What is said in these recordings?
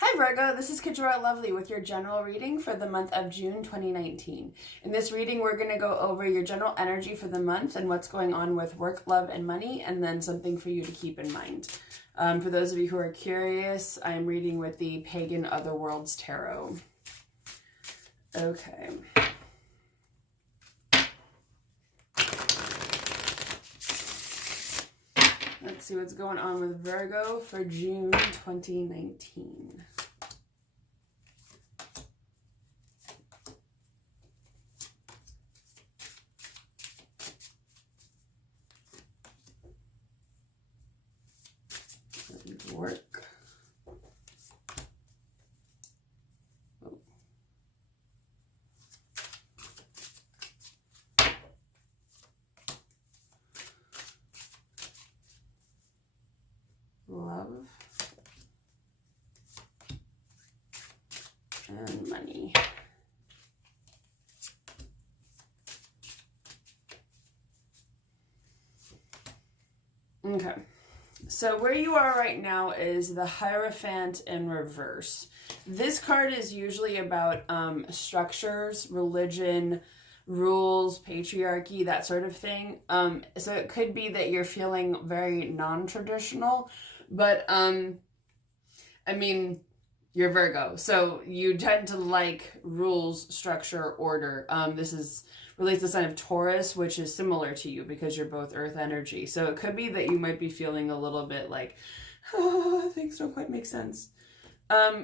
Hi Virgo, this is Kajora Lovely with your general reading for the month of June 2019. In this reading, we're going to go over your general energy for the month and what's going on with work, love, and money, and then something for you to keep in mind. For those of you who are curious, I'm reading with the Pagan Otherworlds Tarot. Okay. Let's see what's going on with Virgo for June 2019. Work. Oh. Love and money. Okay. So where you are right now is the Hierophant in reverse. This card is usually about structures, religion, rules, patriarchy, that sort of thing. So it could be that you're feeling very non-traditional, but I mean, you're Virgo, so you tend to like rules, structure, order. This relates to the sign of Taurus, which is similar to you because you're both earth energy. So it could be that you might be feeling a little bit like, oh, things don't quite make sense.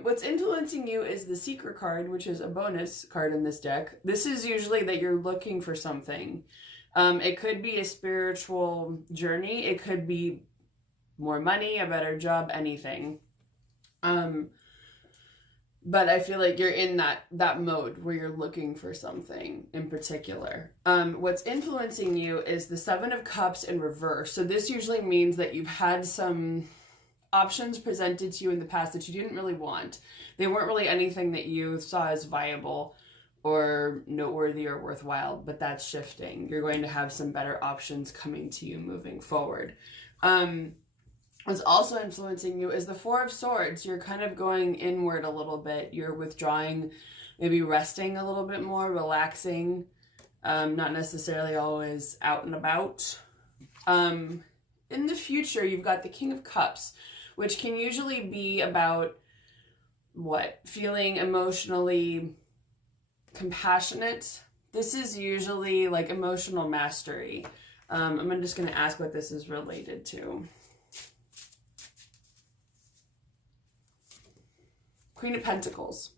What's influencing you is the Seeker card, which is a bonus card in this deck. This is usually that you're looking for something. It could be a spiritual journey. It could be more money, a better job, anything. But I feel like you're in that mode where you're looking for something in particular. What's influencing you is the Seven of Cups in reverse. So this usually means that you've had some options presented to you in the past that you didn't really want. They weren't really anything that you saw as viable or noteworthy or worthwhile, but that's shifting. You're going to have some better options coming to you moving forward. What's also influencing you is the Four of Swords. You're kind of going inward a little bit. You're withdrawing, maybe resting a little bit more, relaxing, not necessarily always out and about. In the future, you've got the King of Cups, which can usually be about feeling emotionally compassionate. This is usually like emotional mastery. I'm just going to ask what this is related to. Queen of Pentacles.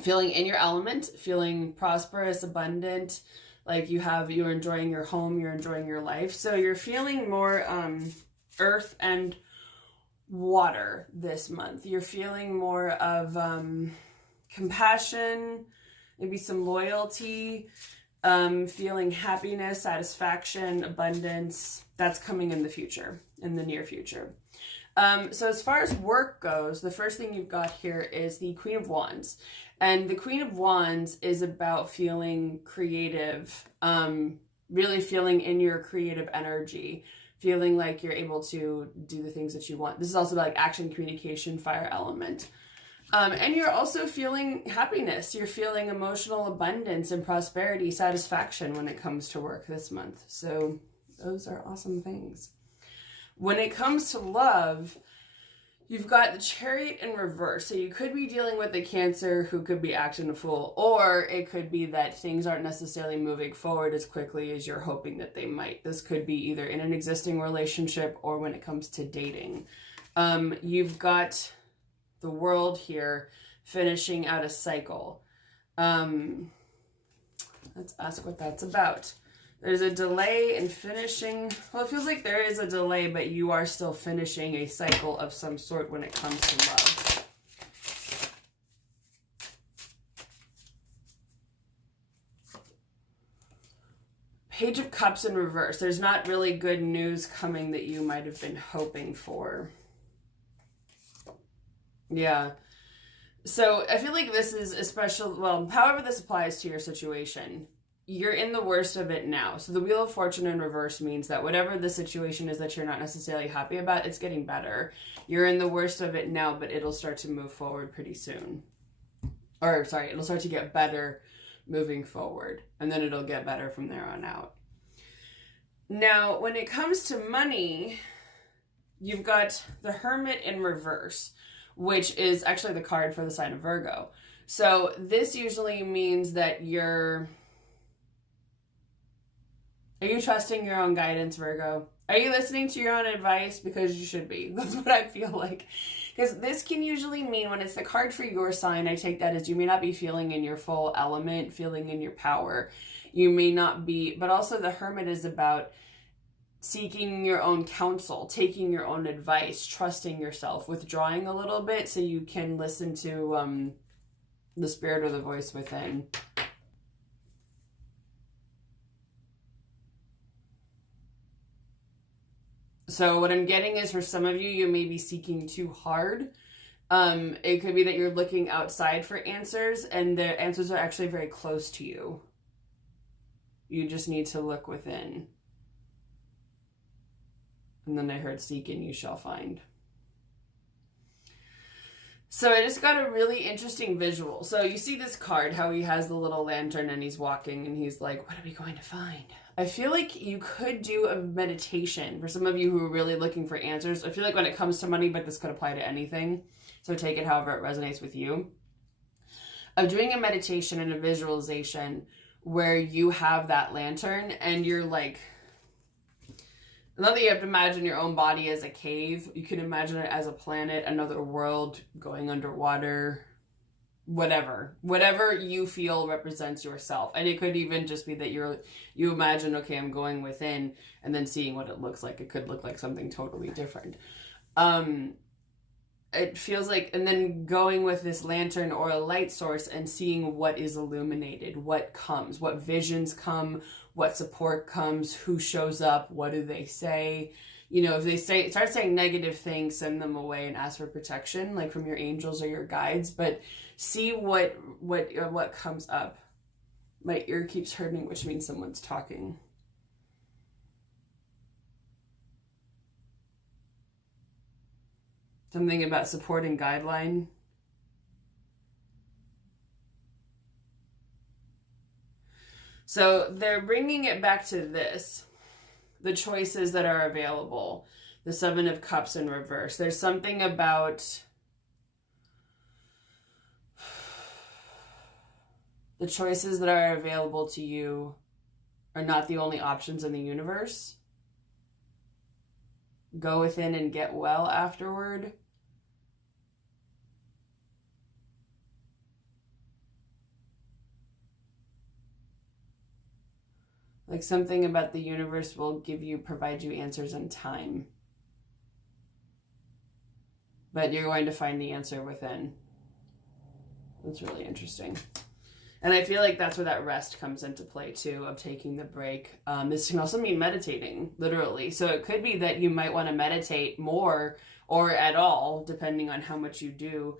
Feeling in your element, feeling prosperous, abundant, like you're enjoying your home, you're enjoying your life. So you're feeling more earth and water this month. You're feeling more of compassion, maybe some loyalty, feeling happiness, satisfaction, abundance. That's coming in the future, in the near future. So as far as work goes, the first thing you've got here is the Queen of Wands. And the Queen of Wands is about feeling creative, really feeling in your creative energy, feeling like you're able to do the things that you want. This is also about like action, communication, fire element. And you're also feeling happiness. You're feeling emotional abundance and prosperity, satisfaction when it comes to work this month. So those are awesome things. When it comes to love, you've got the Chariot in reverse. So you could be dealing with a Cancer who could be acting a fool, or it could be that things aren't necessarily moving forward as quickly as you're hoping that they might. This could be either in an existing relationship or when it comes to dating. You've got the World here finishing out a cycle. Let's ask what that's about. There's a delay in finishing. Well, it feels like there is a delay, but you are still finishing a cycle of some sort when it comes to love. Page of Cups in reverse. There's not really good news coming that you might have been hoping for. Yeah. So I feel like this is a special, well, however this applies to your situation, you're in the worst of it now. So the Wheel of Fortune in reverse means that whatever the situation is that you're not necessarily happy about, it's getting better. You're in the worst of it now, but it'll start to move forward pretty soon. Or, sorry, it'll start to get better moving forward. And then it'll get better from there on out. Now, when it comes to money, you've got the Hermit in reverse, which is actually the card for the sign of Virgo. So this usually means that are you trusting your own guidance, Virgo? Are you listening to your own advice? Because you should be. That's what I feel like. Because this can usually mean, when it's the card for your sign, I take that as you may not be feeling in your full element, feeling in your power. You may not be, but also the Hermit is about seeking your own counsel, taking your own advice, trusting yourself, withdrawing a little bit so you can listen to the spirit or the voice within. So what I'm getting is, for some of you, you may be seeking too hard. It could be that you're looking outside for answers, and the answers are actually very close to you. You just need to look within. And then I heard, seek and you shall find. So I just got a really interesting visual. So you see this card, how he has the little lantern and he's walking and he's like, what are we going to find? I feel like you could do a meditation for some of you who are really looking for answers. I feel like when it comes to money, but this could apply to anything, so take it however it resonates with you, of doing a meditation and a visualization where you have that lantern and you're like, not that you have to imagine your own body as a cave. You can imagine it as a planet, another world, going underwater, whatever you feel represents yourself. And it could even just be that you imagine, okay, I'm going within, and then seeing what it looks like. It could look like something totally different. It feels like, and then going with this lantern or a light source and seeing what is illuminated, what comes, what visions come, what support comes, who shows up, what do they say. You know, if they start saying negative things, send them away and ask for protection, like from your angels or your guides. But see what comes up. My ear keeps hurting, which means someone's talking. Something about support and guideline. So they're bringing it back to this. The choices that are available. The Seven of Cups in reverse. There's something about the choices that are available to you are not the only options in the universe. Go within and get well afterward. Like something about the universe will provide you answers in time. But you're going to find the answer within. That's really interesting. And I feel like that's where that rest comes into play too, of taking the break. This can also mean meditating, literally. So it could be that you might want to meditate more or at all, depending on how much you do.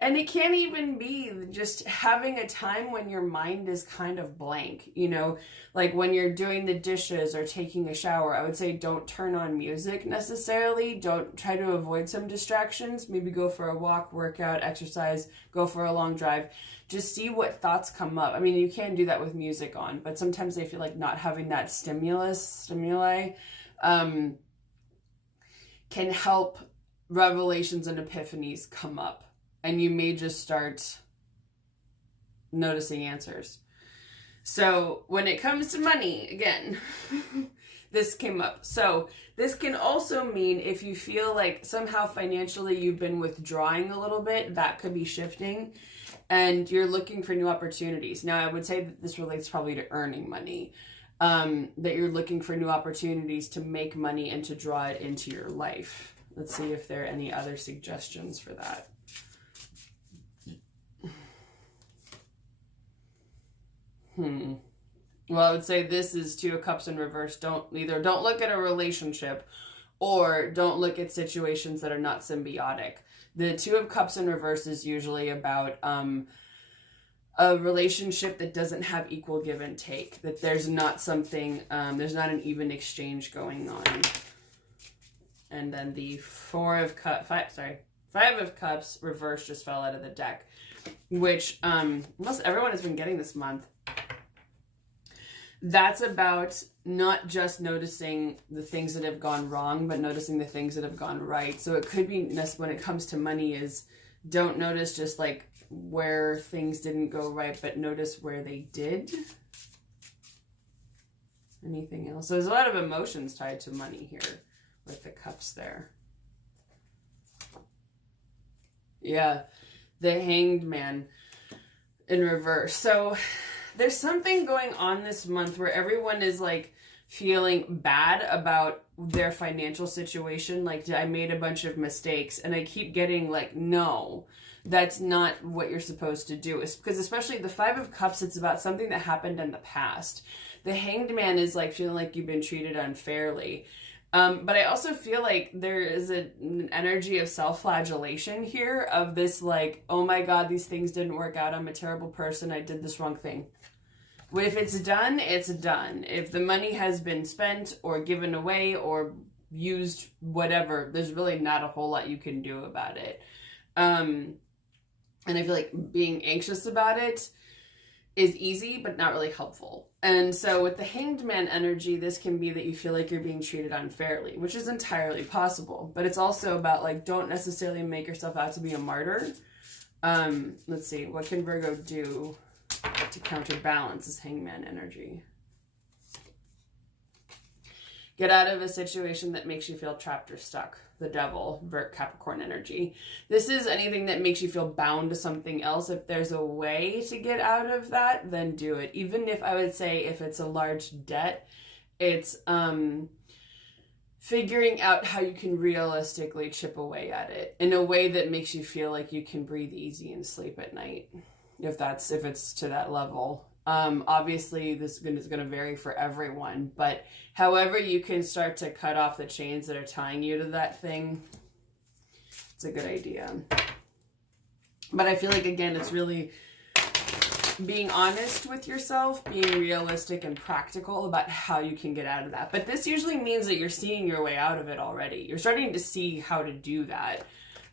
And it can't even be just having a time when your mind is kind of blank, you know, like when you're doing the dishes or taking a shower. I would say don't turn on music necessarily. Don't try to avoid some distractions. Maybe go for a walk, workout, exercise, go for a long drive. Just see what thoughts come up. I mean, you can do that with music on, but sometimes I feel like not having that stimuli can help revelations and epiphanies come up. And you may just start noticing answers. So when it comes to money, again, this came up. So this can also mean if you feel like somehow financially you've been withdrawing a little bit, that could be shifting. And you're looking for new opportunities. Now, I would say that this relates probably to earning money. That you're looking for new opportunities to make money and to draw it into your life. Let's see if there are any other suggestions for that. Well, I would say this is Two of Cups in reverse. Don't look at a relationship or don't look at situations that are not symbiotic. The Two of Cups in reverse is usually about a relationship that doesn't have equal give and take, that there's not something, there's not an even exchange going on. And then the Five of Cups reverse just fell out of the deck, which most everyone has been getting this month. That's about not just noticing the things that have gone wrong, but noticing the things that have gone right. So it could be, when it comes to money, is don't notice just like where things didn't go right, but notice where they did. Anything else? So there's a lot of emotions tied to money here with the cups there. Yeah, the Hanged Man in reverse. So there's something going on this month where everyone is like feeling bad about their financial situation. Like, I made a bunch of mistakes, and I keep getting like, no, that's not what you're supposed to do. It's because, especially the Five of Cups, it's about something that happened in the past. The Hanged Man is like feeling like you've been treated unfairly. But I also feel like there is an energy of self-flagellation here, of this like, oh my God, these things didn't work out. I'm a terrible person. I did this wrong thing. If it's done, it's done. If the money has been spent or given away or used, whatever, there's really not a whole lot you can do about it. And I feel like being anxious about it is easy, but not really helpful. And so with the Hanged Man energy, this can be that you feel like you're being treated unfairly, which is entirely possible. But it's also about like, don't necessarily make yourself out to be a martyr. Let's see, what can Virgo do to counterbalance this Hanged Man energy? Get out of a situation that makes you feel trapped or stuck. The Devil, Capricorn energy. This is anything that makes you feel bound to something else. If there's a way to get out of that, then do it. Even if, I would say, if it's a large debt, it's figuring out how you can realistically chip away at it in a way that makes you feel like you can breathe easy and sleep at night. If it's to that level. Obviously this is going to vary for everyone, but however you can start to cut off the chains that are tying you to that thing, it's a good idea. But I feel like, again, it's really being honest with yourself, being realistic and practical about how you can get out of that. But this usually means that you're seeing your way out of it already. You're starting to see how to do that.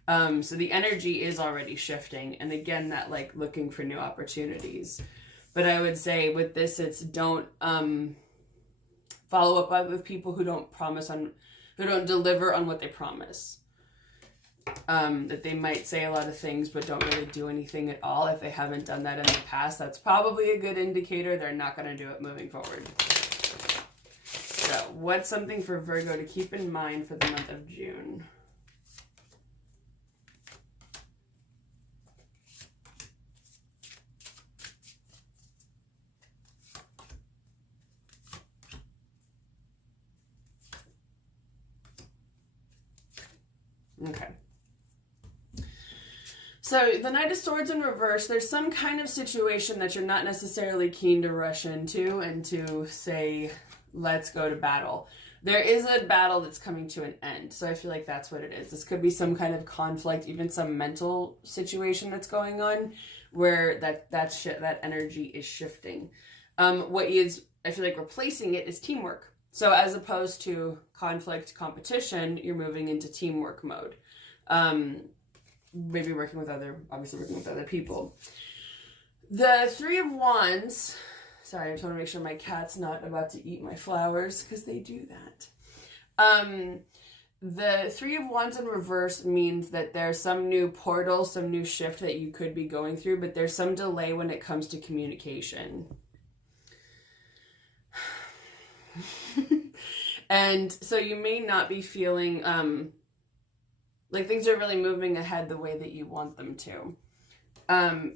So the energy is already shifting. And again, that like looking for new opportunities. But I would say with this, it's don't follow up with people who don't deliver on what they promise. That they might say a lot of things but don't really do anything at all. If they haven't done that in the past, that's probably a good indicator they're not going to do it moving forward. So what's something for Virgo to keep in mind for the month of June? Okay. So the Knight of Swords in reverse, there's some kind of situation that you're not necessarily keen to rush into and to say, let's go to battle. There is a battle that's coming to an end. So I feel like that's what it is. This could be some kind of conflict, even some mental situation that's going on where that energy is shifting. What is, I feel like, replacing it is teamwork. So as opposed to conflict, competition, you're moving into teamwork mode. Maybe working with other people. The Three of Wands, sorry, I just want to make sure my cat's not about to eat my flowers, because they do that. The Three of Wands in reverse means that there's some new portal, some new shift that you could be going through, but there's some delay when it comes to communication. And so you may not be feeling like things are really moving ahead the way that you want them to.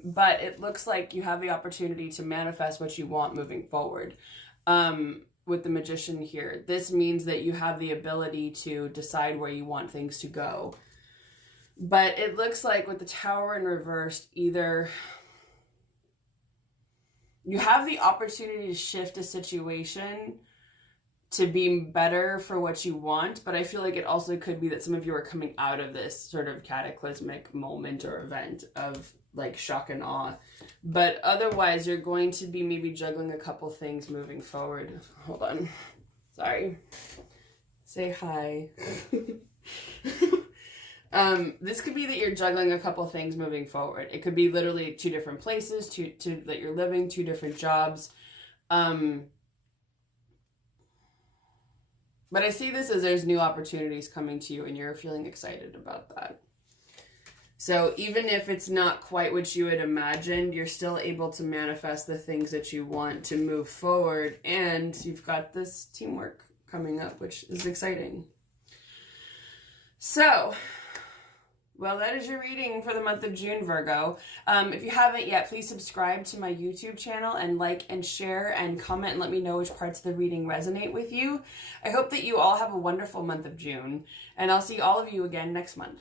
But it looks like you have the opportunity to manifest what you want moving forward. With the Magician here, this means that you have the ability to decide where you want things to go. But it looks like with the Tower in reversed, either you have the opportunity to shift a situation to be better for what you want, but I feel like it also could be that some of you are coming out of this sort of cataclysmic moment or event of like shock and awe. But otherwise, you're going to be maybe juggling a couple things moving forward. Hold on. Sorry. Say hi. This could be that you're juggling a couple things moving forward. It could be literally 2 different places, that you're living, 2 different jobs. But I see this as there's new opportunities coming to you and you're feeling excited about that. So even if it's not quite what you had imagined, you're still able to manifest the things that you want to move forward. And you've got this teamwork coming up, which is exciting. So, well, that is your reading for the month of June, Virgo. If you haven't yet, please subscribe to my YouTube channel and like and share and comment and let me know which parts of the reading resonate with you. I hope that you all have a wonderful month of June, and I'll see all of you again next month.